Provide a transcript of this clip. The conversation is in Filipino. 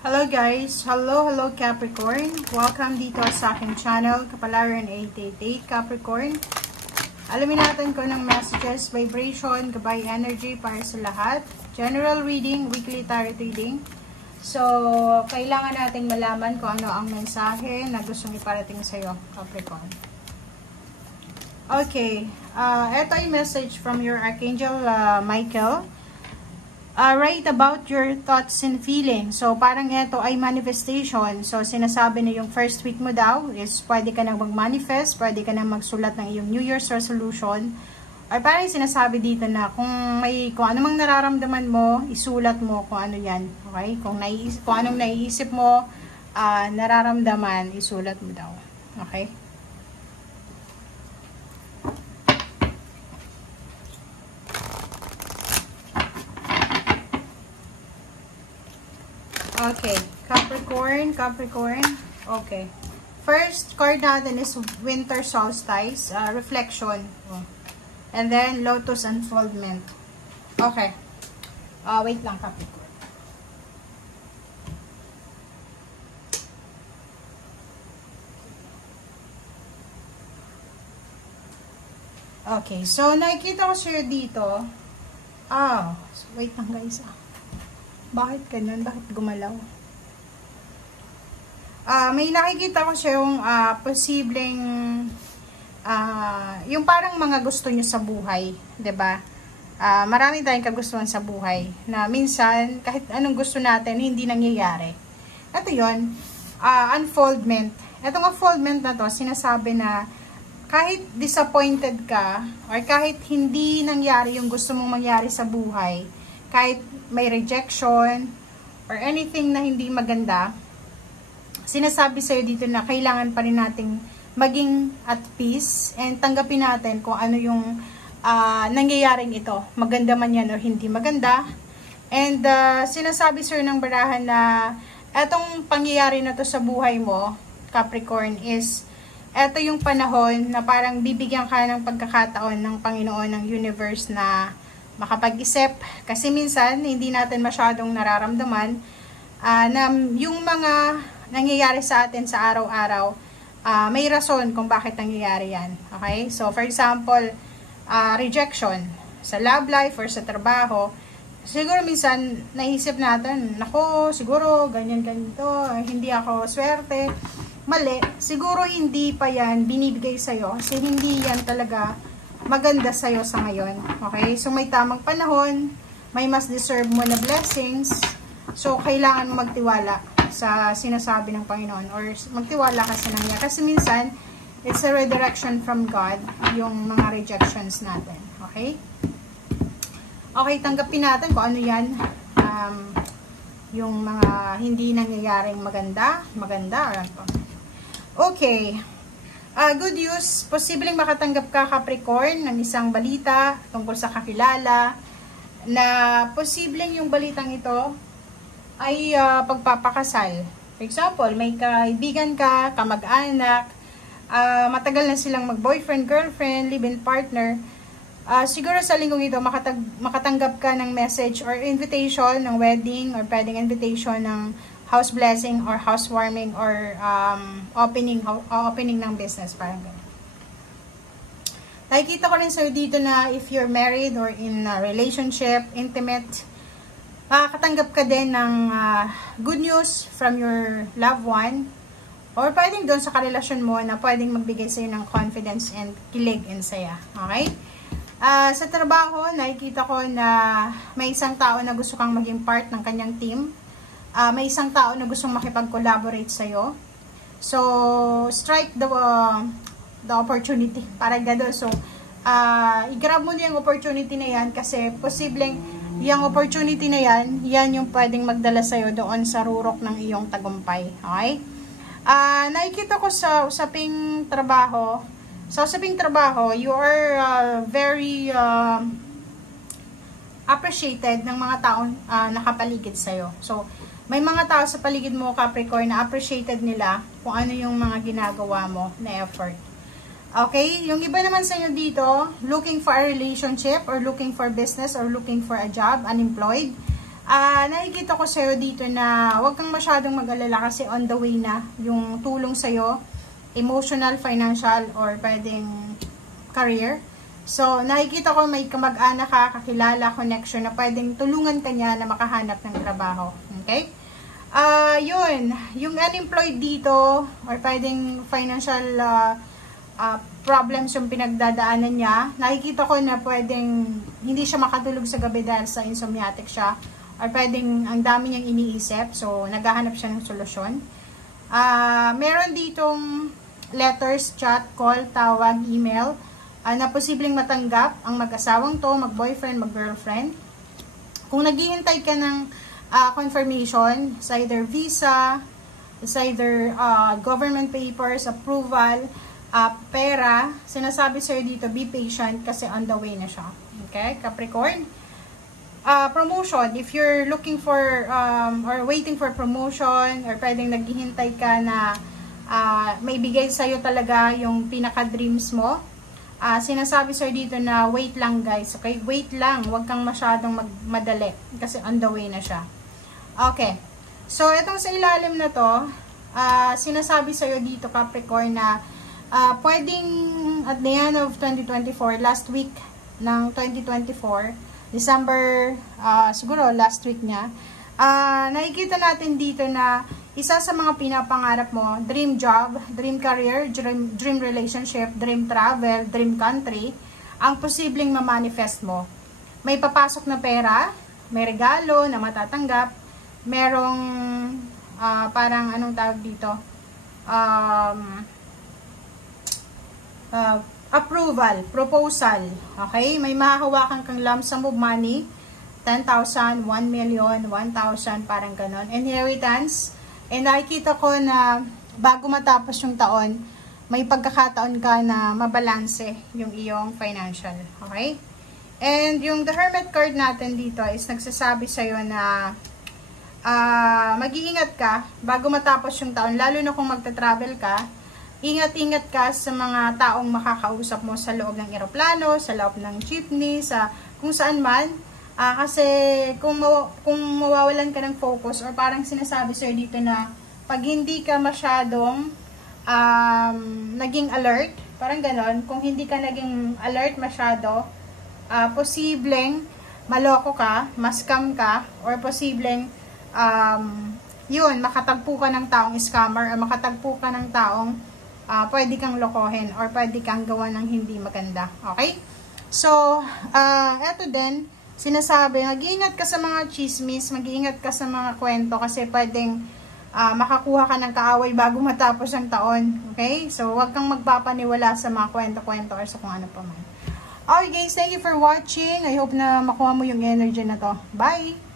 Hello guys! Hello Capricorn! Welcome dito sa aking channel, Kapalaran 888 Capricorn. Alamin natin kung anong messages, vibration, gabay energy para sa lahat. General reading, weekly tarot reading. So, kailangan nating malaman kung ano ang mensahe na gustong iparating sa iyo, Capricorn. Okay, ito ay message from your Archangel Michael. Write about your thoughts and feelings. So, parang ito ay manifestation. So, sinasabi na yung first week mo daw is pwede ka nang mag-manifest, pwede ka nang magsulat ng iyong New Year's resolution. Or parang sinasabi dito na kung ano mang nararamdaman mo, isulat mo kung ano yan. Okay? Kung anong naiisip mo, nararamdaman, isulat mo daw. Okay? Okay, Capricorn. Okay. First card natin is Winter Solstice, Reflection. And then Lotus Unfoldment. Okay. Wait lang, Capricorn. Okay, so nakikita ko siya dito. Wait lang guys. Bakit ganun? Bakit gumalaw? May nakikita ko siya yung posibleng yung parang mga gusto nyo sa buhay, 'di ba? Marami tayong kagustuhan sa buhay na minsan kahit anong gusto natin hindi nangyayari. Ito 'yon, unfoldment. Etong unfoldment na to, sinasabi na kahit disappointed ka or kahit hindi nangyari yung gusto mong mangyari sa buhay, kahit may rejection or anything na hindi maganda, sinasabi sa'yo dito na kailangan pa rin nating maging at peace and tanggapin natin kung ano yung nangyayaring ito. Maganda man yan o hindi maganda. And sinasabi sa'yo ng barahan na etong pangyayari na to sa buhay mo, Capricorn, is eto yung panahon na parang bibigyan ka ng pagkakataon ng Panginoon ng universe na makapag-isip, kasi minsan hindi natin masyadong nararamdaman na yung mga nangyayari sa atin sa araw-araw, may rason kung bakit nangyayari yan. Okay? So, for example, rejection sa love life or sa trabaho, siguro minsan naisip natin, nako, siguro ganyan ganito, hindi ako swerte. Mali, siguro hindi pa yan binibigay sa'yo kasi hindi yan talaga maganda sa'yo sa ngayon. Okay? So, may tamang panahon, may mas deserve mo na blessings. So, kailangan magtiwala sa sinasabi ng Panginoon or magtiwala ka sa nangyari. Kasi minsan, it's a redirection from God, yung mga rejections natin. Okay? Okay, tanggapin natin kung ano yan. Yung mga hindi nangyayaring maganda, or ano. Okay. Good news, posibleng makatanggap ka, Capricorn, ng isang balita tungkol sa kakilala na posibleng yung balitang ito ay pagpapakasal. For example, may kaibigan ka, kamag-anak, matagal na silang mag-boyfriend, girlfriend, live-in partner. Siguro sa linggong ito, makatanggap ka ng message or invitation ng wedding or pwedeng invitation ng house blessing or housewarming or opening ng business, parang ganun. Nakikita ko rin sa'yo dito na if you're married or in a relationship, intimate, makakatanggap ka din ng good news from your loved one or pwedeng doon sa karelasyon mo na pwedeng magbigay sa'yo ng confidence and kilig and saya. Okay? Sa trabaho, nakikita ko na may isang tao na gusto kang maging part ng kanyang team. May isang tao na gustong makipag-collaborate sa'yo. So, strike the opportunity. Parang gano'n. So, i-grab mo na yung opportunity na yan kasi posibleng yung opportunity na yan, yan yung pwedeng magdala sa'yo doon sa rurok ng iyong tagumpay. Okay? Nakikita ko sa usaping trabaho. Sa usaping trabaho, you are very appreciated ng mga taong nakapaligid sa'yo. So, may mga tao sa paligid mo, Capricorn, na appreciated nila kung ano yung mga ginagawa mo na effort. Okay? Yung iba naman sa inyo dito, looking for a relationship or looking for business or looking for a job, unemployed. Nakikita ko sa'yo dito na huwag kang masyadong mag-alala kasi on the way na yung tulong sa'yo, emotional, financial, or pwedeng career. So, nakikita ko may kamag-anak ka, kakilala, connection na pwedeng tulungan ka niya na makahanap ng trabaho. Okay? Yun. Yung unemployed dito, or pwedeng financial problems yung pinagdadaanan niya, nakikita ko na pwedeng hindi siya makatulog sa gabi dahil sa insomniatic siya, or pwedeng ang dami niyang iniisip, so naghahanap siya ng solusyon. Meron ditong letters, chat, call, tawag, email, na posibleng matanggap ang mag-asawang to, mag-boyfriend, mag-girlfriend. Kung naghihintay ka ng confirmation, sa either visa, sa either government papers, approval, pera, sinasabi sa'yo dito, be patient kasi on the way na siya. Okay, Capricorn? Promotion, if you're looking for or waiting for promotion, or pwedeng naghihintay ka na may bigay sa'yo talaga yung pinaka-dreams mo, sinasabi sa'yo dito na wait lang guys, okay? Wait lang, huwag kang masyadong magmadali kasi on the way na siya. Okay, so itong sa ilalim na to, sinasabi sa'yo dito Capricorn na pwedeng at the end of 2024, last week ng 2024, December, siguro last week niya, nakikita natin dito na isa sa mga pinapangarap mo, dream job, dream career, dream relationship, dream travel, dream country, ang posibleng ma-manifest mo. May papasok na pera, may regalo na matatanggap, merong parang anong tawag dito, approval, proposal, okay? May mahahawakan kang lump sum of money, 10,000, 1 million, 1,000, parang ganon. Inheritance, and nakikita ko na bago matapos yung taon, may pagkakataon ka na mabalanse yung iyong financial, okay? And yung the Hermit card natin dito is nagsasabi sa'yo na mag-iingat ka bago matapos yung taon, lalo na kung magta-travel ka. Ingat-ingat ka sa mga taong makakausap mo sa loob ng eroplano, sa loob ng jeepney, sa kung saan man. Kasi kung mawawalan ka ng focus, or parang sinasabi sa'yo dito na pag hindi ka masyadong naging alert, parang ganon, kung hindi ka naging alert masyado, posibleng maloko ka, ma-scam ka, or posibleng yun, makatagpo ka ng taong scammer, or makatagpo ka ng taong pwede kang lokohin, or pwede kang gawa ng hindi maganda. Okay? So, eto din, sinasabi, mag-iingat ka sa mga chismis, mag-iingat ka sa mga kwento, kasi pwedeng makakuha ka ng kaaway bago matapos ang taon. Okay? So, huwag kang magpapaniwala sa mga kwento-kwento or sa kung ano pa man. Okay guys, thank you for watching. I hope na makuha mo yung energy na to. Bye!